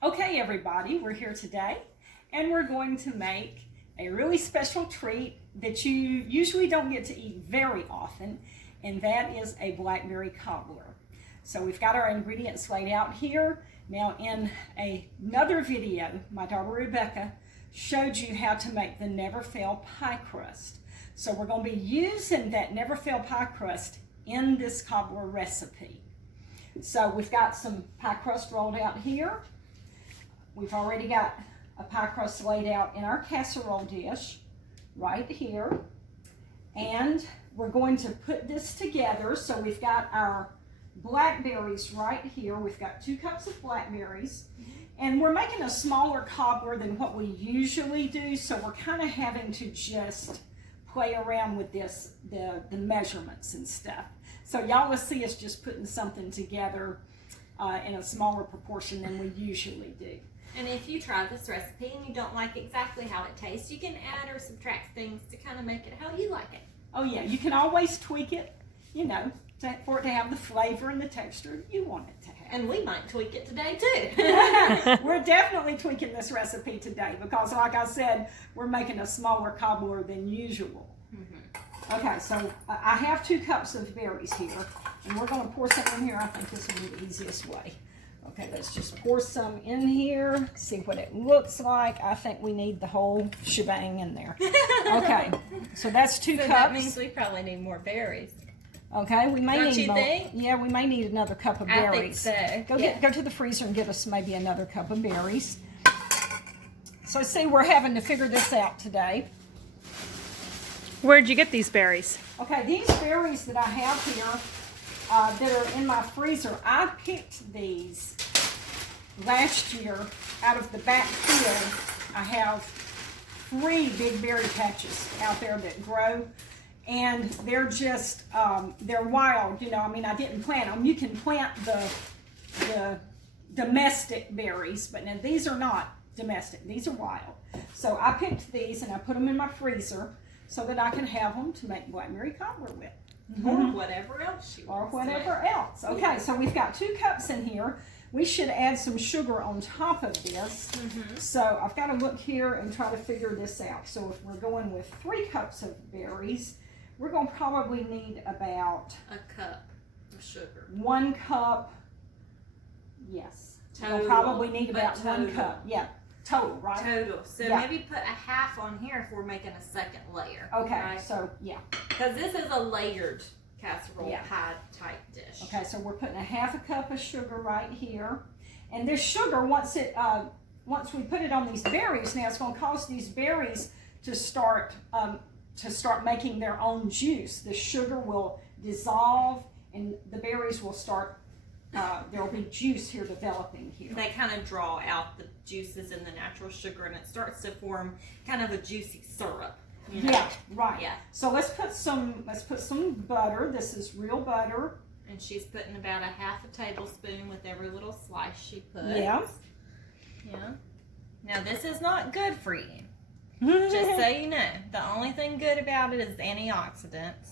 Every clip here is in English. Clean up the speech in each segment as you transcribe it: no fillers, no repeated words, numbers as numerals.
Okay, everybody, we're here today and we're going to make a really special treat that you usually don't get to eat very often, and that is a blackberry cobbler. So we've got our ingredients laid out here. Now in another video, my daughter Rebecca showed you how to make the Never Fail pie crust. So we're going to be using that Never Fail pie crust in this cobbler recipe. So we've got some pie crust rolled out here. We've already got a pie crust laid out in our casserole dish right here. And we're going to put this together. So we've got our blackberries right here. We've got 2 cups of blackberries. And we're making a smaller cobbler than what we usually do. So we're kind of having to just play around with this, the measurements and stuff. So y'all will see us just putting something together in a smaller proportion than we usually do. And if you try this recipe and you don't like exactly how it tastes, you can add or subtract things to kind of make it how you like it. Oh yeah, you can always tweak it, you know, for it to have the flavor and the texture you want it to have. And we might tweak it today too. We're definitely tweaking this recipe today because, like I said, we're making a smaller cobbler than usual. Okay, so I have 2 cups of berries here, and we're going to pour some in here. I think this will be the easiest way. Okay, let's just pour some in here, see what it looks like. I think we need the whole shebang in there. Okay, so that's 2 cups. That means we probably need more berries. Okay, we may Don't need you more. think? Yeah, we may need another cup of berries. I think so. Go to the freezer and get us maybe another cup of berries. So see, we're having to figure this out today. Where'd you get these berries? Okay, these berries that I have here that are in my freezer, I picked these last year out of the back field. I have 3 big berry patches out there that grow, and they're just, they're wild, you know. I mean, I didn't plant them. You can plant the domestic berries, but now these are not domestic. These are wild. So I picked these and I put them in my freezer so that I can have them to make blackberry cobbler with. Or whatever else you want. Or whatever else. Okay, so we've got 2 cups in here. We should add some sugar on top of this. So I've got to look here and try to figure this out. So if we're going with 3 cups of berries, we're going to probably need about a cup of sugar. 1 cup. Yes. Total. We'll probably need about Total. 1 cup. Yeah. Total, right? Total. So Yeah. maybe put a half on here if we're making a second layer. Okay, Right? so yeah. Because this is a layered casserole Yeah. pie type dish. Okay, so we're putting a half a cup of sugar right here. And this sugar, once we put it on these berries, now it's going to cause these berries to start making their own juice. The sugar will dissolve and the berries will start, there will be juice here developing here. They kind of draw out the juices in the natural sugar, and it starts to form kind of a juicy syrup. You know? Yeah, right. Yeah. So let's put some butter. This is real butter. And she's putting about a half a tablespoon with every little slice she puts. Yeah. Yeah. Now this is not good for you. Just so you know, the only thing good about it is antioxidants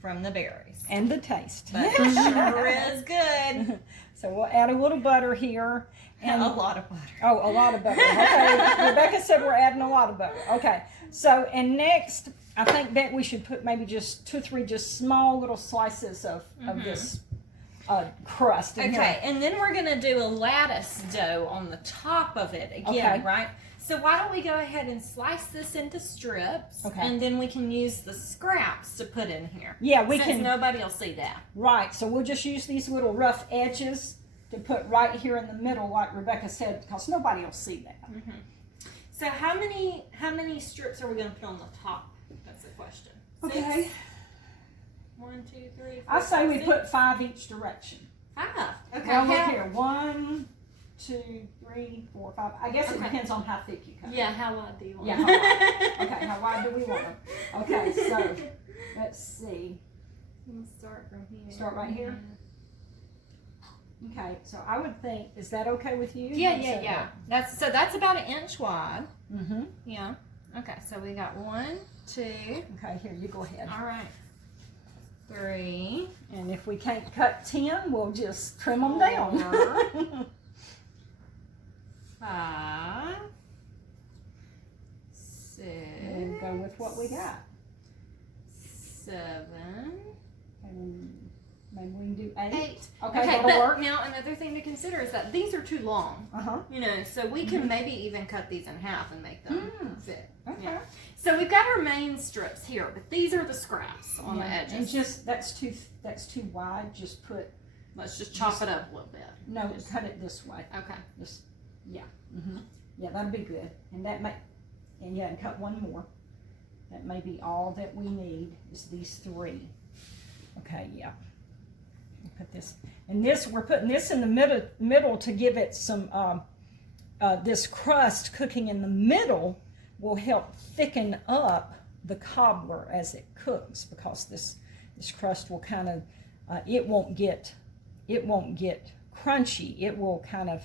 from the berries. And the taste. But it sure is good. So we'll add a little butter here. And a lot of butter. Oh, a lot of butter. Okay. Rebecca said we're adding a lot of butter. Okay. So, and next, I think that we should put maybe just 2 or 3 just small little slices of this crust in here. Okay, and then we're going to do a lattice dough on the top of it again, Okay. right? So why don't we go ahead and slice this into strips, Okay. and then we can use the scraps to put in here. Yeah, we Since can. nobody will see that. Right. So we'll just use these little rough edges to put right here in the middle, like Rebecca said, because nobody will see that. So how many strips are we going to put on the top? That's the question. Okay. 6? 1, 2, 3, 4, I say we 6? put 5 each direction. 5. Okay. Now look here. 1, 2, 3, 4, 5. I guess it Okay. depends on how thick you cut. Yeah. How wide do you want? Yeah. How wide. Okay. How wide do we want them? Okay. So let's see. Let's start from here. Start right here? Okay. So I would think, is that okay with you? Yeah. That's about 1 inch wide. Mm-hmm. Yeah. Okay. So we got 1, 2. Okay. Here, you go ahead. All right. 3. And if we can't cut 10, we'll just trim them down. with what we got. 7. And maybe we can do 8. 8. Okay, Okay, that'll but work. now another thing to consider is that these are too long. Uh-huh. You know, so we can maybe even cut these in half and make them fit. Okay. Yeah. So we've got our main strips here, but these are the scraps on the edges. And just that's too wide. Just put Let's just chop it up a little bit. no, cut it this way. Okay. Just yeah. Yeah, that'd be good. And that may and cut one more. That may be all that we need is these 3. Okay, yeah. Put this and this. We're putting this in the middle to give it some. This crust cooking in the middle will help thicken up the cobbler as it cooks, because this crust will kind of it won't get crunchy. It will kind of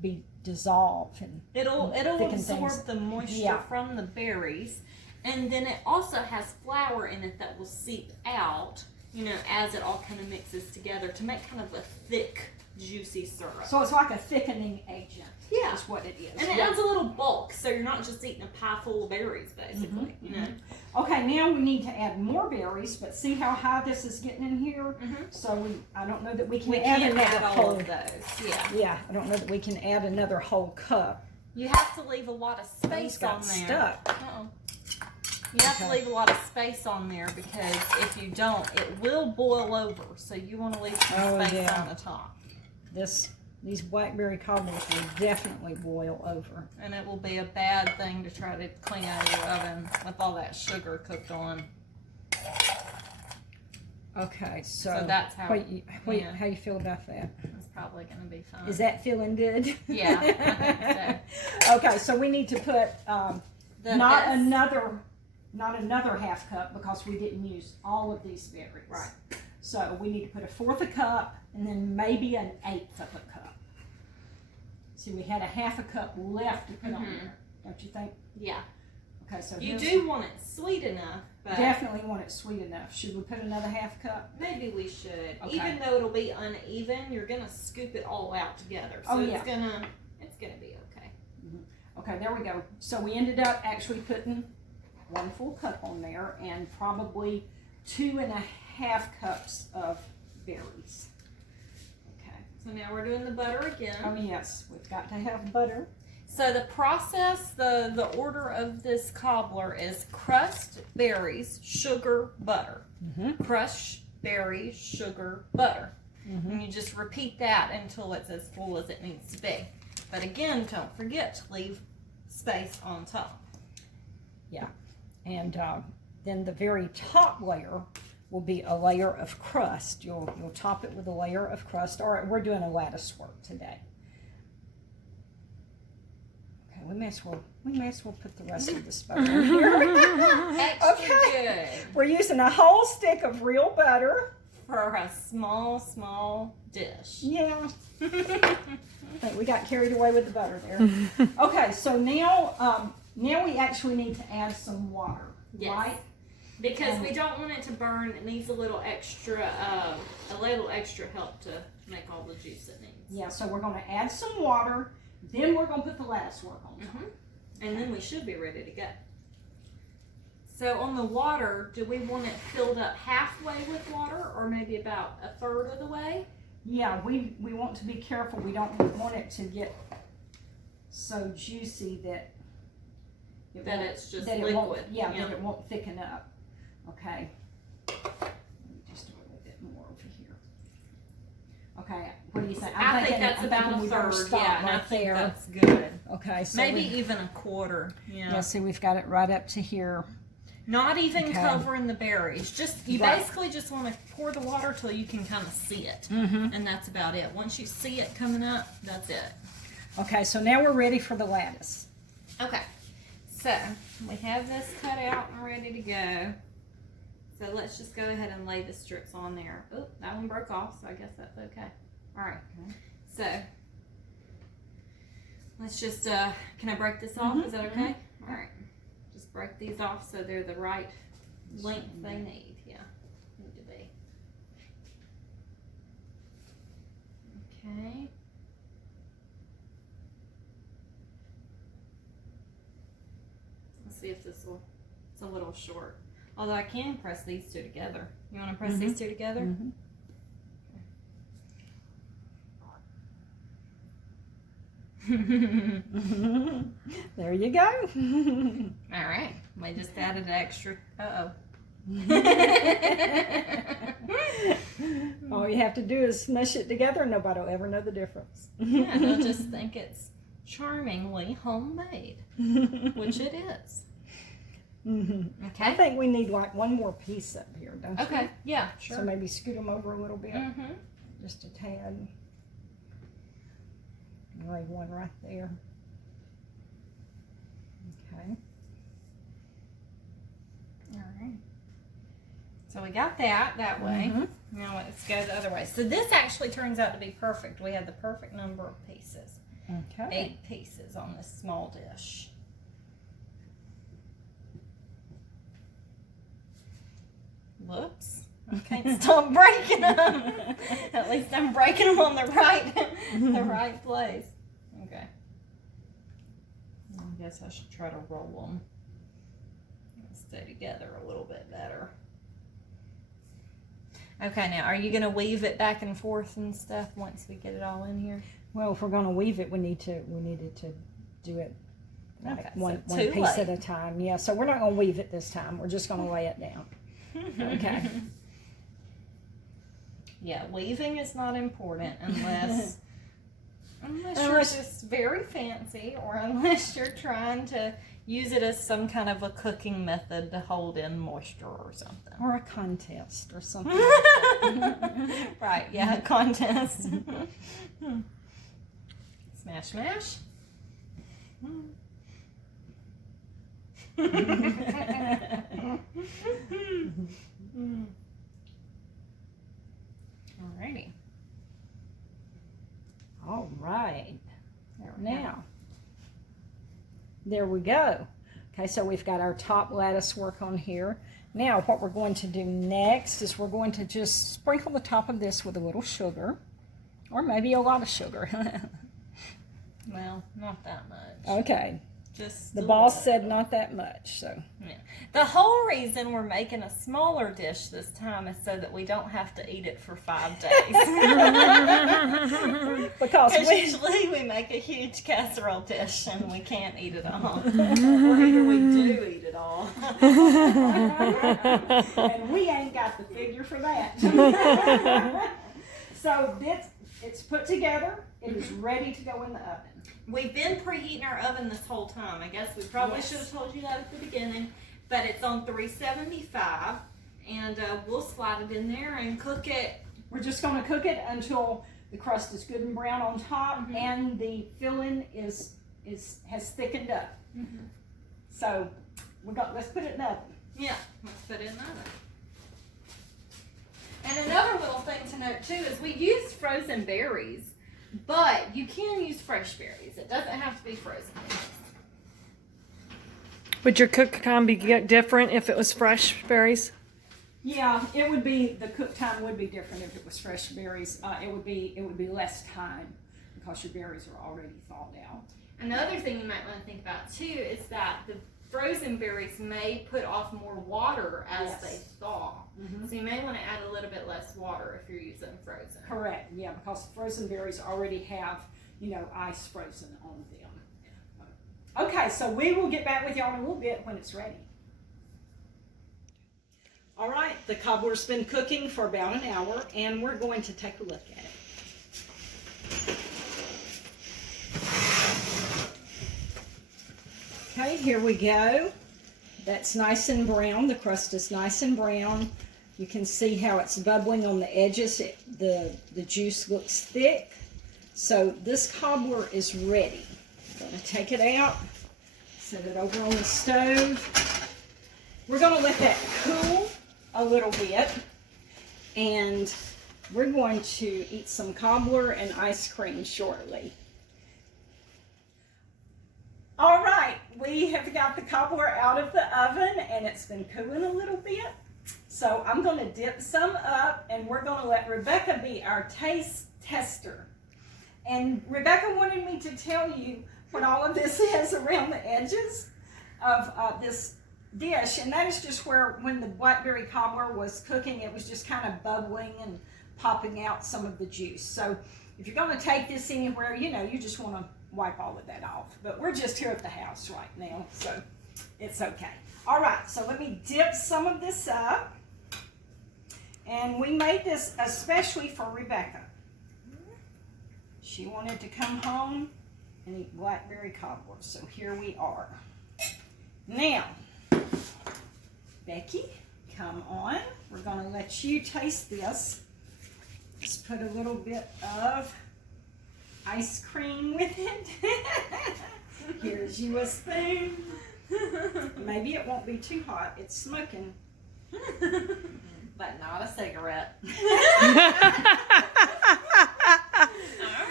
be dissolved and It'll thicken absorb things. the moisture Yeah. from the berries, and then it also has flour in it that will seep out, you know, as it all kind of mixes together to make kind of a thick, juicy syrup. So it's like a thickening agent. Yeah. Is what it is. And it adds a little bulk, so you're not just eating a pie full of berries, basically. You know. Okay, now we need to add more berries, but see how high this is getting in here? So I don't know that we can We add can't another add all whole. of those. Yeah. Yeah, I don't know that we can add another whole cup. You have to leave a lot of space It's got on there. stuck. Uh-oh. You have to leave a lot of space on there, because if you don't, it will boil over. So you want to leave some space on the top. These blackberry cobblers will definitely boil over. And it will be a bad thing to try to clean out of your oven with all that sugar cooked on. Okay, so that's how. how you feel about that? It's probably going to be fun. Is that feeling good? Yeah, I think so. Okay, so we need to put not another half cup, because we didn't use all of these berries. Right. So we need to put 1/4 a cup, and then maybe 1/8 of a cup. See, we had 1/2 a cup left to put on there, don't you think? Yeah. Okay, so You do want it sweet enough, but definitely want it sweet enough. Should we put another 1/2 cup? maybe we should. Okay. Even though it'll be uneven, you're gonna scoop it all out together. So it's gonna be okay. Okay, there we go. So we ended up actually putting 1 full cup on there, and probably 2.5 cups of berries. Okay. So now we're doing the butter again. Oh yes, we've got to have butter. So the process, the order of this cobbler is crust, berries, sugar, butter. Crust, berries, sugar, butter. And you just repeat that until it's as full as it needs to be. But again, don't forget to leave space on top. Yeah, and then the very top layer will be a layer of crust. You'll top it with a layer of crust. All right, we're doing a lattice work today. Okay, we may as well put the rest of this butter in here. Extra good. We're using a whole stick of real butter. For a small dish. Yeah. I think we got carried away with the butter there. Okay, so now we actually need to add some water, right? Because we don't want it to burn. It needs a little extra help to make all the juice it needs. Yeah, so we're going to add some water, then we're going to put the lattice work on top. And then we should be ready to go. So on the water, do we want it filled up halfway with water, or maybe about 1/3 of the way? Yeah, we want to be careful. We don't want it to get so juicy that it's just that liquid. That it won't thicken up. Okay. Just a little bit more over here. Okay, what do you think? I think that's about we better 1/3. stop Yeah, and I right think there. that's good. Okay, so Maybe even 1/4. yeah, see, we've got it right up to here. Not even Okay. covering the berries. You Right. basically just want to pour the water till you can kind of see it. And that's about it. Once you see it coming up, that's it. Okay, so now we're ready for the lattice. Okay. So, we have this cut out and ready to go. So let's just go ahead and lay the strips on there. Oh, that one broke off, so I guess that's okay. Alright. So, let's just, can I break this off? Is that okay? Alright. Just break these off so they're the right length they need. Yeah, need to be. Okay. Let's see if this will It's a little short. Although I can press these two together. You want to press these two together? Mm-hmm. There you go. All right. We just added extra. All you have to do is smush it together and nobody will ever know the difference. Yeah, they'll just think it's charmingly homemade, which it is. Mm-hmm. Okay. I think we need like one more piece up here, don't you? Okay. Yeah, sure. So maybe scoot them over a little bit, Mm-hmm. just a tad. Lay one right there. Okay. All right. So we got that way. Mhm. Now let's go the other way. So this actually turns out to be perfect. We have the perfect number of pieces. Okay. 8 pieces on this small dish. Whoops. I can't stop breaking them. At least I'm breaking them on the right place. Okay. I guess I should try to roll them. Stay together a little bit better. Okay, now are you going to weave it back and forth and stuff once we get it all in here? Well, if we're going to weave it, we needed to do it like Okay, one so piece two at a time. Yeah, so we're not going to weave it this time. We're just going to lay it down. Okay. Yeah, weaving is not important unless you're just very fancy, or unless you're trying to use it as some kind of a cooking method to hold in moisture or something. Or a contest or something. Right, yeah, a contest. Smash, smash. Alrighty. All right. There we go. Now, there we go. Okay, so we've got our top lattice work on here. Now, what we're going to do next is we're going to just sprinkle the top of this with a little sugar, or maybe a lot of sugar. Well, not that much. Okay, Just the a boss little. said not that much, so. Yeah. The whole reason we're making a smaller dish this time is so that we don't have to eat it for 5 days. Because Because we, usually we make a huge casserole dish and we can't eat it all. Or either we do eat it all. and we ain't got the figure for that. So it's put together. It is ready to go in the oven. We've been preheating our oven this whole time. I guess we probably Yes. should have told you that at the beginning. But it's on 375, and we'll slide it in there and cook it. We're just going to cook it until the crust is good and brown on top, and the filling has thickened up. So let's put it in the oven. Yeah, let's put it in the oven. And another little thing to note too is we use frozen berries, but you can use fresh berries. It doesn't have to be frozen. Would your cook time be different if it was fresh berries? Yeah, it would be, the cook time would be different if it was fresh berries. It would be less time because your berries are already thawed out. Another thing you might want to think about too is that the frozen berries may put off more water as Yes. they thaw. Mhm. So you may want to add a little bit less water if you're using frozen. Correct, yeah, because frozen berries already have, ice frozen on them. Okay, so we will get back with y'all in a little bit when it's ready. All right, the cobbler's been cooking for about an hour, and we're going to take a look at it. Okay, here we go. That's nice and brown. The crust is nice and brown. You can see how it's bubbling on the edges. The juice looks thick. So this cobbler is ready. I'm going to take it out, set it over on the stove. We're going to let that cool a little bit, and we're going to eat some cobbler and ice cream shortly. All right, we have got the cobbler out of the oven, and it's been cooling a little bit. So I'm going to dip some up, and we're going to let Rebecca be our taste tester. And Rebecca wanted me to tell you what all of this is around the edges of this dish, and that is just where when the blackberry cobbler was cooking, it was just kind of bubbling and popping out some of the juice. So if you're going to take this anywhere, you know, you just want to wipe all of that off. But we're just here at the house right now, so it's okay. All right, so let me dip some of this up. And we made this especially for Rebecca. She wanted to come home and eat blackberry cobbler, so here we are. Now, Becky, come on. We're going to let you taste this. Let's put a little bit of ice cream with it. Here's you a spoon. Maybe it won't be too hot. It's smoking. But not a cigarette. All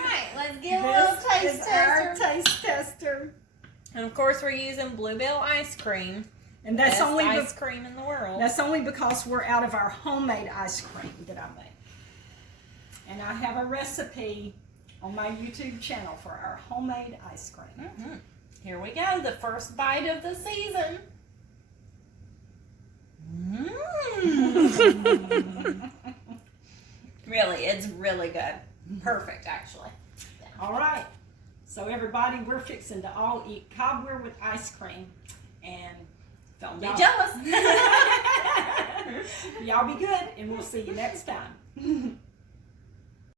right, let's give a little taste This is our tester. taste tester. And of course, we're using Bluebell ice cream. And that's Best only ice cream in the world. that's only because we're out of our homemade ice cream that I made. And I have a recipe on my YouTube channel for our homemade ice cream. Mm-hmm. Here we go, the first bite of the season. Really, it's really good. Perfect, actually. All right. So everybody, we're fixing to all eat cobbler with ice cream. And Don't be y'all- jealous. y'all be good, and we'll see you next time.